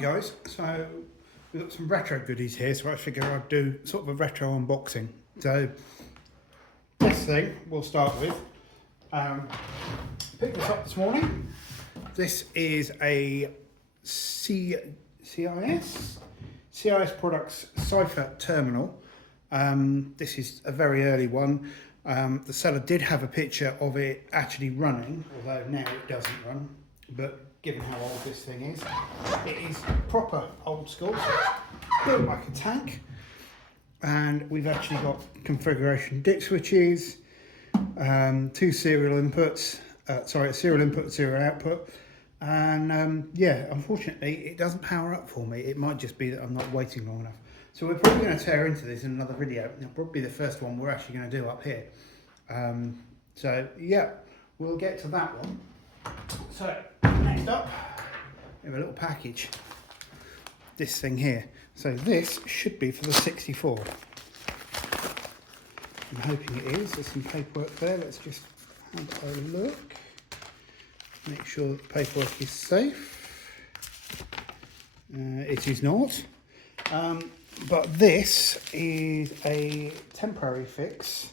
Right guys, so we've got some retro goodies here, so I figure I'd do sort of a retro unboxing. So this thing we'll start with. Picked this up this morning. This is a CIS Products Cypher terminal. This is a very early one. The seller did have a picture of it actually running, although now it doesn't run. But given how old this thing is, it is proper old school. So it's built like a tank. And we've actually got configuration DIC switches, two serial inputs, a serial input, serial output. And yeah, unfortunately, it doesn't power up for me. It might just be that I'm not waiting long enough. So we're probably going to tear into this in another video. It'll probably be the first one we're actually going to do up here. So yeah, we'll get to that one. So next up, we have a little package. This thing here. So this should be for the 64. I'm hoping it is. There's some paperwork there. Let's just have a look. Make sure that the paperwork is safe. It is not. But this is a temporary fix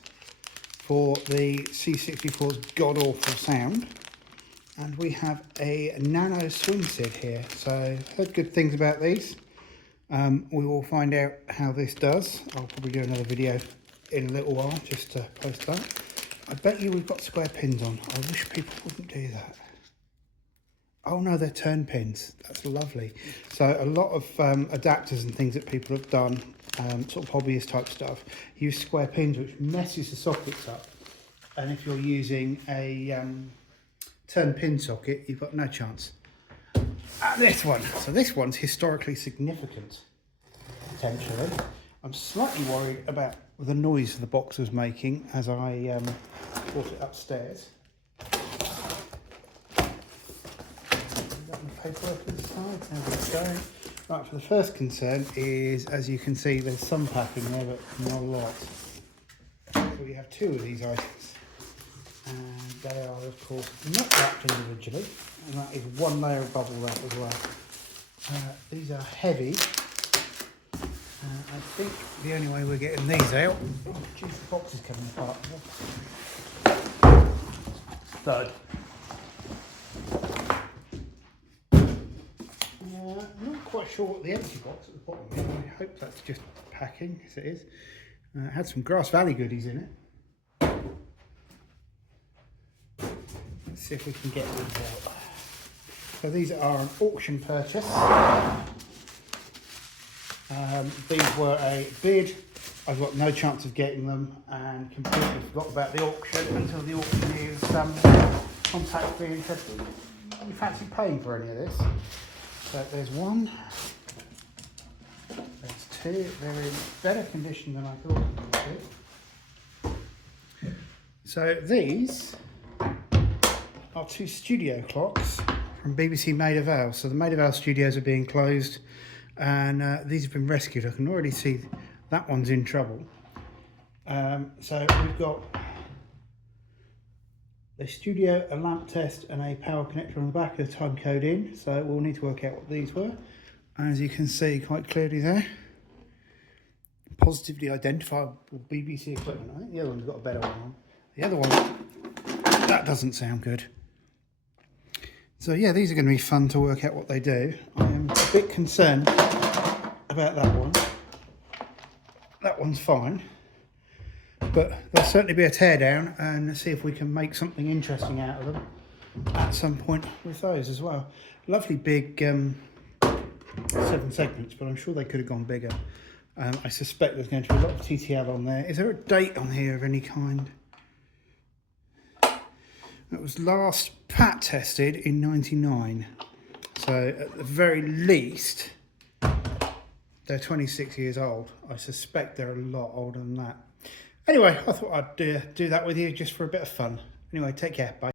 for the C64's god-awful sound. And we have a nano swing sieve here. So heard good things about these. We will find out how this does. I'll probably do another video in a little while just to post that. I bet you we've got square pins on. I wish people wouldn't do that. Oh no, they're turn pins. That's lovely. So a lot of adapters and things that people have done, sort of hobbyist type stuff, use square pins, which messes the sockets up. And if you're using a turn pin socket, you've got no chance. This one. So this one's historically significant, potentially. I'm slightly worried about the noise the box was making as I brought it upstairs. Paperwork inside. There we go. Right, for the first concern is, as you can see, there's some packing there, but not a lot. So we have two of these items, and they are, of course, not wrapped individually, and that is one layer of bubble wrap as well. These are heavy. I think the only way we're getting these out. Oh, geez, the box is coming apart. Third. I'm not quite sure what the empty box at the bottom is. I hope that's just packing, as it is. It had some Grass Valley goodies in it. Let's see if we can get these out. So these are an auction purchase. These were a bid. I've got no chance of getting them and completely forgot about the auction until the auctioneers contacted me and said, "Do you fancy paying for any of this?" So there's one, there's two. They're in better condition than I thought they would be. So these are two studio clocks from BBC Maida Vale. So the Maida Vale studios are being closed, and these have been rescued. I can already see that one's in trouble. So we've got a studio, a lamp test, and a power connector on the back of the time code in. So we'll need to work out what these were. And as you can see quite clearly there, positively identifiable BBC equipment. I think the other one's got a better one on. The other one, that doesn't sound good. So yeah, these are going to be fun to work out what they do. I am a bit concerned about that one. That one's fine. But there'll certainly be a teardown and see if we can make something interesting out of them at some point with those as well. Lovely big 7 segments, but I'm sure they could have gone bigger. I suspect there's going to be a lot of TTL on there. Is there a date on here of any kind? It was last pat tested in '99. So at the very least, they're 26 years old. I suspect they're a lot older than that. Anyway, I thought I'd do that with you just for a bit of fun. Anyway, take care. Bye.